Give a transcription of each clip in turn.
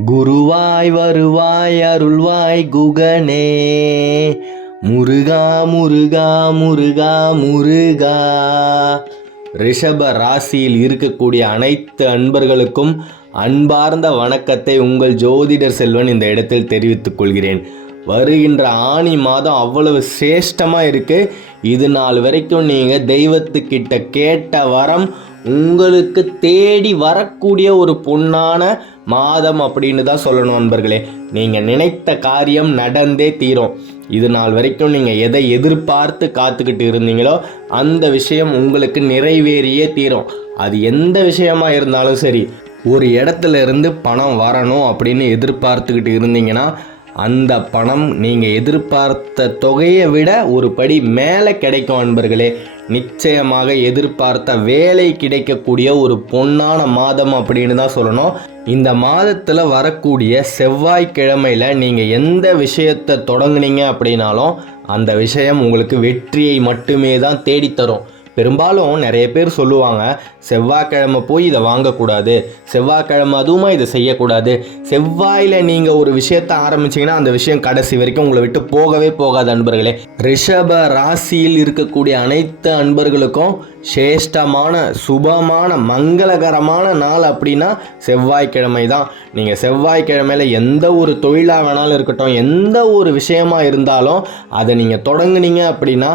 குருவாய் வருவாய் அருள்வாய் குகனே, முருகா முருகா முருகா முருகா. ரிஷப ராசியில் இருக்கக்கூடிய அனைத்து அன்பர்களுக்கும் அன்பார்ந்த வணக்கத்தை உங்கள் ஜோதிடர் செல்வன் இந்த இடத்தில் தெரிவித்துக் கொள்கிறேன். வருகின்ற ஆனி மாதம் அவ்வளவு சிரேஷ்டமாக இருக்குது. இது நாள் வரைக்கும் நீங்கள் தெய்வத்துக்கிட்ட கேட்ட வரம் உங்களுக்கு தேடி வரக்கூடிய ஒரு பொன்னான மாதம் அப்படின்னு தான் சொல்லணும் நண்பர்களே. நீங்கள் நினைத்த காரியம் நடந்தே தீரும். இது நாள் வரைக்கும் நீங்கள் எதை எதிர்பார்த்து காத்துக்கிட்டு இருந்தீங்களோ அந்த விஷயம் உங்களுக்கு நிறைவேறியே தீரும். அது எந்த விஷயமா இருந்தாலும் சரி, ஒரு இடத்துல இருந்து பணம் வரணும் அப்படின்னு எதிர்பார்த்துக்கிட்டு இருந்தீங்கன்னா அந்த பணம் நீங்கள் எதிர்பார்த்த தொகையை விட ஒரு படி மேலே கிடைக்கும் நண்பர்களே. நிச்சயமாக எதிர்பார்த்த வேலை கிடைக்கக்கூடிய ஒரு பொன்னான மாதம் அப்படின்னு தான் சொல்லணும். இந்த மாதத்தில் வரக்கூடிய செவ்வாய்க்கிழமையில் நீங்கள் எந்த விஷயத்தை தொடங்குனீங்க அப்படின்னாலும் அந்த விஷயம் உங்களுக்கு வெற்றியை மட்டுமே தான் தேடித்தரும். பெரும்பாலும் நிறைய பேர் சொல்லுவாங்க, செவ்வாய்க்கிழமை போய் இதை வாங்கக்கூடாது, செவ்வாய்க்கிழமை அதுவுமா இதை செய்யக்கூடாது. செவ்வாயில் நீங்கள் ஒரு விஷயத்தை ஆரம்பிச்சிங்கன்னா அந்த விஷயம் கடைசி வரைக்கும் உங்களை விட்டு போகவே போகாது அன்பர்களே. ரிஷப ராசியில் இருக்கக்கூடிய அனைத்து அன்பர்களுக்கும் சிரேஷ்டமான சுபமான மங்களகரமான நாள் அப்படின்னா செவ்வாய்க்கிழமை தான். நீங்கள் செவ்வாய்க்கிழமையில் எந்த ஒரு தொழிலாக வேணாலும் இருக்கட்டும், எந்த ஒரு விஷயமா இருந்தாலும் அதை நீங்கள் தொடங்குனீங்க அப்படின்னா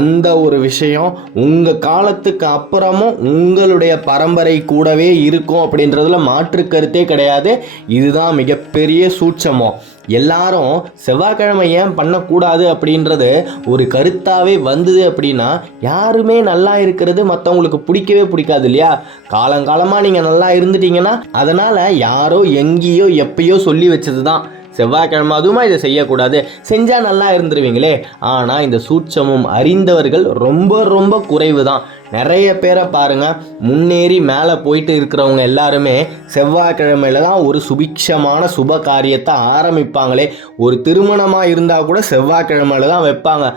அந்த ஒரு விஷயம் உங்கள் காலத்துக்கு அப்புறமும் உங்களுடைய பரம்பரை கூடவே இருக்கும் அப்படின்றதுல மாற்று கருத்தே கிடையாது. இதுதான் மிகப்பெரிய சூட்சமம். எல்லாரும் செவ்வாய்க்கிழமை ஏன் பண்ணக்கூடாது அப்படின்றது ஒரு கருத்தாகவே வந்தது அப்படின்னா, யாருமே நல்லா இருக்கிறது மற்றவங்களுக்கு பிடிக்கவே பிடிக்காது இல்லையா? காலங்காலமாக நீங்கள் நல்லா இருந்துட்டீங்கன்னா அதனால் யாரோ எங்கேயோ எப்பயோ சொல்லி வச்சது தான் செவ்வாய்க்கிழமை அதுவுமா இதை செய்யக்கூடாது, செஞ்சால் நல்லா இருந்துருவீங்களே. ஆனால் இந்த சூட்சமும் அறிந்தவர்கள் ரொம்ப ரொம்ப குறைவு தான். நிறைய பேரை பாருங்கள், முன்னேறி மேலே போயிட்டு இருக்கிறவங்க எல்லாருமே செவ்வாய்க்கிழமையில் தான் ஒரு சுபிக்ஷமான சுப காரியத்தை ஆரம்பிப்பாங்களே. ஒரு திருமணமாக இருந்தால் கூட செவ்வாய்க்கிழமையில் தான் வைப்பாங்க.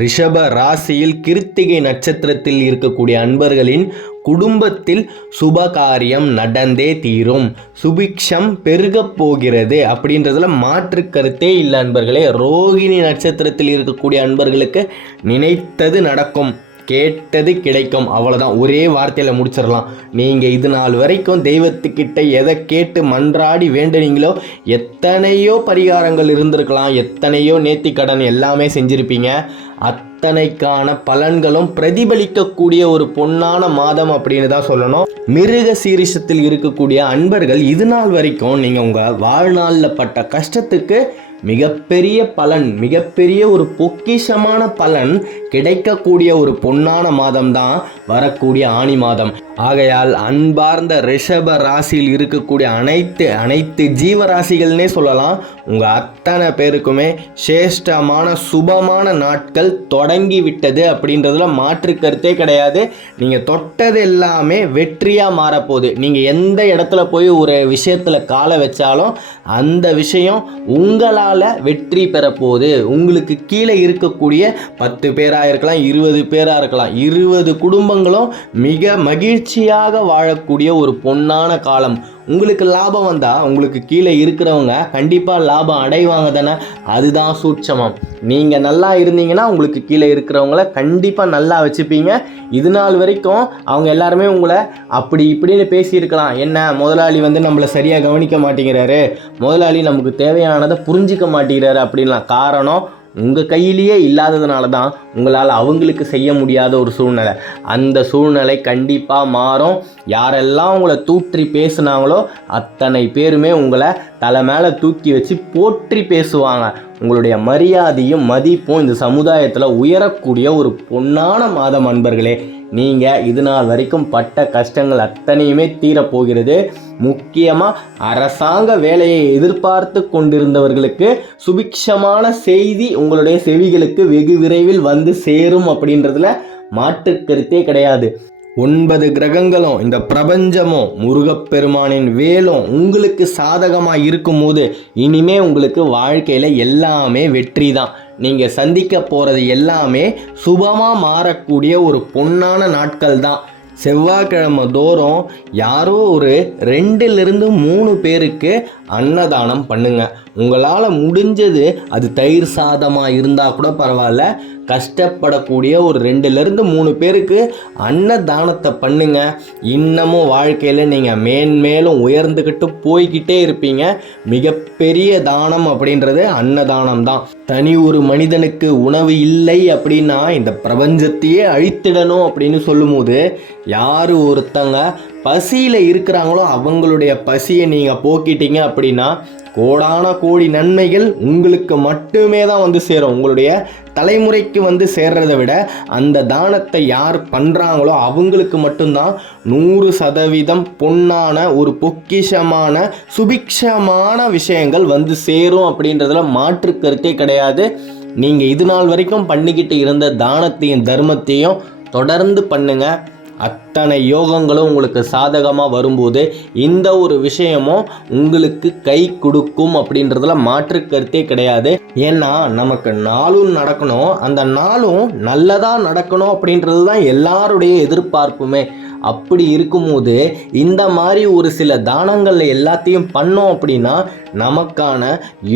ரிஷப ராசியில் கிருத்திகை நட்சத்திரத்தில் இருக்கக்கூடிய அன்பர்களின் குடும்பத்தில் சுபகாரியம் நடந்தே தீரும், சுபிக்ஷம் பெருகப் போகிறது அப்படின்றதுல மாற்று கருத்தே இல்லை அன்பர்களே. ரோகிணி நட்சத்திரத்தில் இருக்கக்கூடிய அன்பர்களுக்கு நினைத்தது நடக்கும், கேட்டது கிடைக்கும். அவ்வளோதான், ஒரே வார்த்தையில் முடிச்சிடலாம். நீங்கள் இது நாள் வரைக்கும் தெய்வத்துக்கிட்ட எதை கேட்டு மன்றாடி வேண்டுனீங்களோ எத்தனையோ பரிகாரங்கள் இருந்திருக்கலாம், எத்தனையோ நேர்த்தி கடன் எல்லாமே செஞ்சுருப்பீங்க. அத்தனைக்கான பலன்களும் பிரதிபலிக்கக்கூடிய ஒரு பொன்னான மாதம் அப்படின்னு தான் சொல்லணும். மிருக சீரிஷத்தில் இருக்கக்கூடிய அன்பர்கள் இது நாள் வரைக்கும் நீங்கள் உங்கள் வாழ்நாளில் பட்ட கஷ்டத்துக்கு மிகப்பெரிய பலன், மிகப்பெரிய ஒரு பொக்கிஷமான பலன் கிடைக்கக்கூடிய ஒரு பொன்னான மாதம் தான் வரக்கூடிய ஆனி மாதம். ஆகையால் அன்பார்ந்த ரிஷப ராசியில் இருக்கக்கூடிய அனைத்து ஜீவராசிகள்னே சொல்லலாம், உங்கள் அத்தனை பேருக்குமே சிரேஷ்டமான சுபமான நாட்கள் தொடங்கி விட்டது அப்படின்றதுல மாற்று கருத்தே கிடையாது. நீங்கள் தொட்டது எல்லாமே வெற்றியாக மாறப்போகுது. நீங்கள் எந்த இடத்துல போய் ஒரு விஷயத்தில் காலை வச்சாலும் அந்த விஷயம் உங்களால் வெற்றி பெறப்போகுது. உங்களுக்கு கீழே இருக்கக்கூடிய 10 பேராக இருக்கலாம், 20 பேராக இருக்கலாம், 20 குடும்பங்களும் மிக மகிழ்ச்சியாக வாழக்கூடிய ஒரு பொன்னான காலம். உங்களுக்கு லாபம் வந்தால் உங்களுக்கு கீழே இருக்கிறவங்க கண்டிப்பாக லாபம் அடைவாங்க தானே. அதுதான் சூட்சமம். நீங்கள் நல்லா இருந்தீங்கன்னா உங்களுக்கு கீழே இருக்கிறவங்கள கண்டிப்பாக நல்லா வச்சுப்பீங்க. இது நாள் வரைக்கும் அவங்க எல்லாருமே உங்களை அப்படி இப்படின்னு பேசியிருக்கலாம். என்ன முதலாளி நம்மளை சரியாக கவனிக்க மாட்டேங்கிறாரு, முதலாளி நமக்கு தேவையானதை புரிஞ்சிக்க மாட்டேங்கிறாரு அப்படின்லாம். காரணம் உங்கள் கையிலேயே இல்லாததுனால தான் உங்களால் அவங்களுக்கு செய்ய முடியாத ஒரு சூழ்நிலை. அந்த சூழ்நிலை கண்டிப்பாக மாறும். யாரெல்லாம் உங்களை தூற்றி பேசுனாங்களோ அத்தனை பேருமே உங்களை தலை மேலே தூக்கி வச்சு போற்றி பேசுவாங்க. உங்களுடைய மரியாதையும் மதிப்பும் இந்த சமுதாயத்தில் உயரக்கூடிய ஒரு பொன்னான மாதம் அன்பர்களே. நீங்கள் இது நாள் வரைக்கும் பட்ட கஷ்டங்கள் அத்தனையுமே தீரப்போகிறது. முக்கியமாக அரசாங்க வேலையை எதிர்பார்த்து கொண்டிருந்தவர்களுக்கு சுபிக்ஷமான செய்தி உங்களுடைய செவிகளுக்கு வெகு விரைவில் வந்து சேரும் அப்படின்றதுல மாற்று கருத்தே கிடையாது. 9 கிரகங்களும் இந்த பிரபஞ்சமும் முருகப்பெருமானின் வேலும் உங்களுக்கு சாதகமாக இருக்கும்போது இனிமே உங்களுக்கு வாழ்க்கையில் எல்லாமே வெற்றி தான். நீங்கள் சந்திக்க போகிறது எல்லாமே சுபமாக மாறக்கூடிய ஒரு பொன்னான நாட்கள் தான். செவ்வாய்க்கிழமை தோறும் யாரோ ஒரு 2-3 பேருக்கு அன்னதானம் பண்ணுங்க. உங்களால் முடிஞ்சது அது தயிர் சாதமாக இருந்தால் கூட பரவாயில்ல, கஷ்டப்படக்கூடிய ஒரு 2-3 பேருக்கு அன்னதானத்தை பண்ணுங்க. இன்னமும் வாழ்க்கையில் நீங்கள் மேன்மேலும் உயர்ந்துக்கிட்டு போய்கிட்டே இருப்பீங்க. மிகப்பெரிய தானம் அப்படின்றது அன்னதானம் தான். தனி ஒரு மனிதனுக்கு உணவு இல்லை அப்படின்னா இந்த பிரபஞ்சத்தையே அழித்திடணும் அப்படின்னு சொல்லும்போது, யார் ஒருத்தங்க பசியில் இருக்கிறாங்களோ அவங்களுடைய பசியை நீங்கள் போக்கிட்டீங்க அப்படின்னா கோடான கோடி நன்மைகள் உங்களுக்கு மட்டுமே தான் வந்து சேரும். உங்களுடைய தலைமுறைக்கு வந்து சேர்றதை விட அந்த தானத்தை யார் பண்ணுறாங்களோ அவங்களுக்கு மட்டும்தான் 100% பொன்னான ஒரு பொக்கிஷமான சுபிக்ஷமான விஷயங்கள் வந்து சேரும் அப்படின்றதுல மாற்று கருத்தே கிடையாது. நீங்கள் இது நாள் வரைக்கும் பண்ணிக்கிட்டு இருந்த தானத்தையும் தர்மத்தையும் தொடர்ந்து பண்ணுங்க. அத்தனை யோகங்களும் உங்களுக்கு சாதகமாக வரும்போது இந்த ஒரு விஷயமும் உங்களுக்கு கை கொடுக்கும் அப்படின்றதுல மாற்று கருத்தே கிடையாது. ஏன்னா நமக்கு நாளும் நடக்கணும், அந்த நாளும் நல்லதாக நடக்கணும் அப்படின்றது தான் எல்லாருடைய எதிர்பார்ப்புமே. அப்படி இருக்கும்போது இந்த மாதிரி ஒரு சில தானங்கள் எல்லாத்தையும் பண்ணோம் அப்படின்னா நமக்கான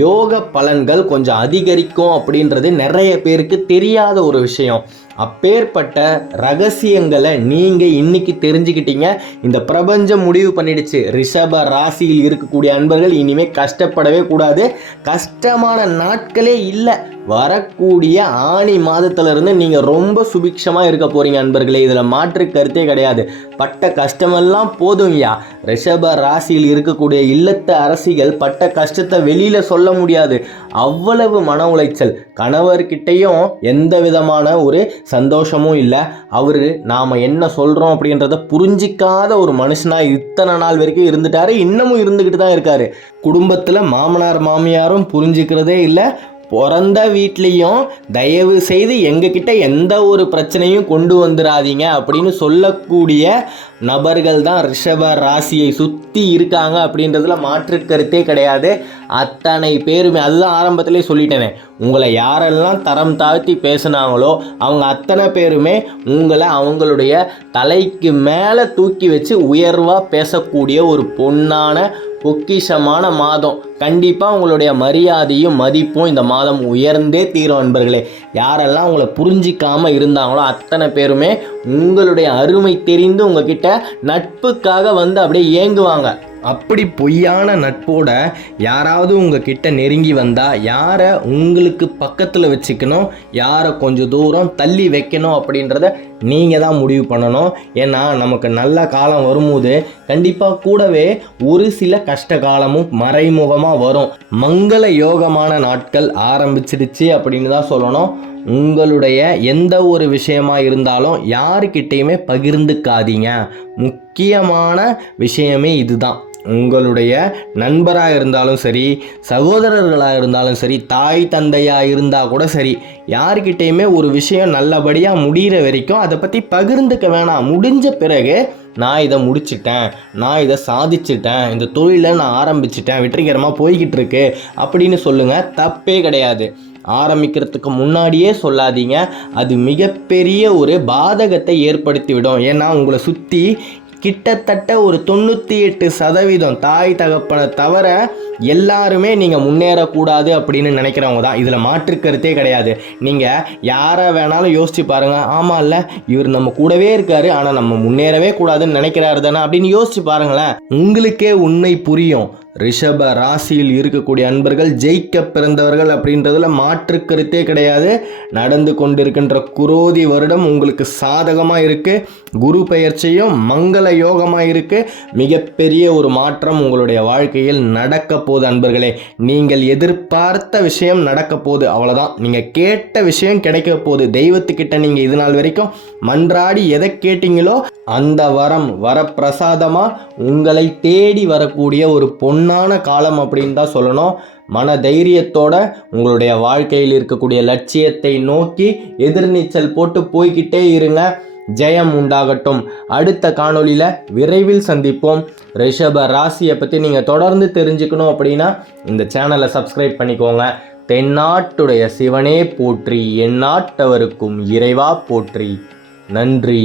யோக பலன்கள் கொஞ்சம் அதிகரிக்கும் அப்படின்றது நிறைய பேருக்கு தெரியாத ஒரு விஷயம். அப்பேற்பட்ட ரகசியங்களை நீங்கள் இன்னைக்கு தெரிஞ்சுக்கிட்டீங்க. இந்த பிரபஞ்சம் முடிவு பண்ணிடுச்சு, ரிஷப ராசியில் இருக்கக்கூடிய அன்பர்கள் இனிமேல் கஷ்டப்படவே கூடாது. கஷ்டமான நாட்களே இல்லை. வரக்கூடிய ஆனி மாதத்திலிருந்து நீங்கள் ரொம்ப சுபிக்ஷமாக இருக்க போகிறீங்க அன்பர்களே. இதில் மாற்று கருத்தே கிடையாது. பட்ட கஷ்டமெல்லாம் போதும்யா. ரிஷப ராசியில் இருக்கக்கூடிய இல்லத்து அரசிகள் பட்ட கஷ்டத்தை வெளியில் சொல்ல முடியாது. அவ்வளவு மன உளைச்சல். கணவர்கிட்டையும் எந்த விதமான ஒரு சந்தோஷமும் இல்லை. அவர் நாம் என்ன சொல்கிறோம் அப்படின்றத புரிஞ்சிக்காத ஒரு மனுஷனாக இத்தனை நாள் வரைக்கும் இருந்துட்டாரு, இன்னமும் இருந்துக்கிட்டு தான் இருக்காரு. குடும்பத்தில் மாமனார் மாமியாரும் புரிஞ்சிக்கிறதே இல்லை. பிறந்த வீட்லேயும் தயவு செய்து எங்ககிட்ட எந்த ஒரு பிரச்சனையும் கொண்டு வந்துடாதீங்க அப்படின்னு சொல்லக்கூடிய நபர்கள் தான் ரிஷப ராசியை சுற்றி இருக்காங்க அப்படின்றதுல மாற்று கருத்தே கிடையாது. அத்தனை பேருமே, அதுதான் ஆரம்பத்திலே சொல்லிட்டேனே, உங்களை யாரெல்லாம் தரம் தாழ்த்தி பேசுனாங்களோ அவங்க அத்தனை பேருமே உங்களை அவங்களுடைய தலைக்கு மேலே தூக்கி வச்சு உயர்வாக பேசக்கூடிய ஒரு பொன்னான பொக்கிஷமான மாதம். கண்டிப்பாக உங்களுடைய மரியாதையும் மதிப்பும் இந்த மாதம் உயர்ந்தே தீரும் அன்பர்களே. யாரெல்லாம் உங்களை புரிஞ்சிக்காமல் இருந்தாங்களோ அத்தனை பேருமே உங்களுடைய அருமை தெரிந்து உங்ககிட்ட நட்புக்காக வந்து அப்படியே ஏங்குவாங்க. அப்படி பொய்யான நட்போட யாராவது உங்ககிட்ட நெருங்கி வந்தால் யாரை உங்களுக்கு பக்கத்தில் வச்சுக்கணும், யாரை கொஞ்சம் தூரம் தள்ளி வைக்கணும் அப்படின்றத நீங்கள் தான் முடிவு பண்ணணும். ஏன்னா நமக்கு நல்ல காலம் வரும்போது கண்டிப்பாக கூடவே ஒரு சில கஷ்ட காலமும் மறைமுகமாக வரும். மங்கள யோகமான நாட்கள் ஆரம்பிச்சிடுச்சு அப்படின்னு தான் சொல்லணும். உங்களுடைய எந்த ஒரு விஷயமா இருந்தாலும் யாருக்கிட்டையுமே பகிர்ந்துக்காதீங்க. முக்கியமான விஷயமே இதுதான். உங்களுடைய நண்பராக இருந்தாலும் சரி, சகோதரர்களாக இருந்தாலும் சரி, தாய் தந்தையாக இருந்தால் கூட சரி, யார்கிட்டையுமே ஒரு விஷயம் நல்லபடியாக முடிகிற வரைக்கும் அதை பற்றி பகிர்ந்துக்க வேணாம். முடிஞ்ச பிறகு நான் இதை முடிச்சிட்டேன், நான் இதை சாதிச்சிட்டேன், இந்த தொழிலை நான் ஆரம்பிச்சிட்டேன், வெற்றிகரமாக போய்கிட்டு இருக்கு அப்படின்னு சொல்லுங்கள். தப்பே கிடையாது. ஆரம்பிக்கிறதுக்கு முன்னாடியே சொல்லாதீங்க. அது மிகப்பெரிய ஒரு பாதகத்தை ஏற்படுத்திவிடும். ஏன்னா உங்களை சுற்றி கிட்டத்தட்ட ஒரு 98% தாய் தகப்பனை தவிர எல்லாருமே நீங்கள் முன்னேறக்கூடாது அப்படின்னு நினைக்கிறவங்க தான். இதில் மாற்று கருத்தே கிடையாது. நீங்கள் யாரை வேணாலும் யோசிச்சு பாருங்கள். ஆமாம் இல்லை, இவர் நம்ம கூடவே இருக்காரு, ஆனால் நம்ம முன்னேறவே கூடாதுன்னு நினைக்கிறாரு தானே அப்படின்னு யோசிச்சு பாருங்களேன். உங்களுக்கே உண்மை புரியும். ரிஷப ராசியில் இருக்கக்கூடிய அன்பர்கள் ஜெயிக்க பிறந்தவர்கள் அப்படின்றதுல மாற்று கருத்தே கிடையாது. நடந்து கொண்டிருக்கின்ற குரோதி வருடம் உங்களுக்கு சாதகமாக இருக்குது. குரு பெயர்ச்சியும் மங்கள யோகமாக இருக்குது. மிகப்பெரிய ஒரு மாற்றம் உங்களுடைய வாழ்க்கையில் நடக்க போகுது அன்பர்களே. நீங்கள் எதிர்பார்த்த விஷயம் நடக்க போகுது, அவ்வளோதான். நீங்கள் கேட்ட விஷயம் கிடைக்க போகுது. தெய்வத்துக்கிட்ட நீங்கள் இது நாள் வரைக்கும் மன்றாடி எதை கேட்டீங்களோ அந்த வரம் வரப்பிரசாதமாக உங்களை தேடி வரக்கூடிய ஒரு பொன்னான காலம் அப்படின்னு தான் சொல்லணும். மன தைரியத்தோட உங்களுடைய வாழ்க்கையில் இருக்கக்கூடிய லட்சியத்தை நோக்கி எதிர்நீச்சல் போட்டு போய்கிட்டே இருங்க. ஜெயம் உண்டாகட்டும். அடுத்த காணொளியில் விரைவில் சந்திப்போம். ரிஷப ராசியை பற்றி நீங்கள் தொடர்ந்து தெரிஞ்சுக்கணும் அப்படின்னா இந்த சேனலை சப்ஸ்கிரைப் பண்ணிக்கோங்க. தென்னாட்டுடைய சிவனே போற்றி, எந்நாட்டவருக்கும் இறைவா போற்றி. நன்றி.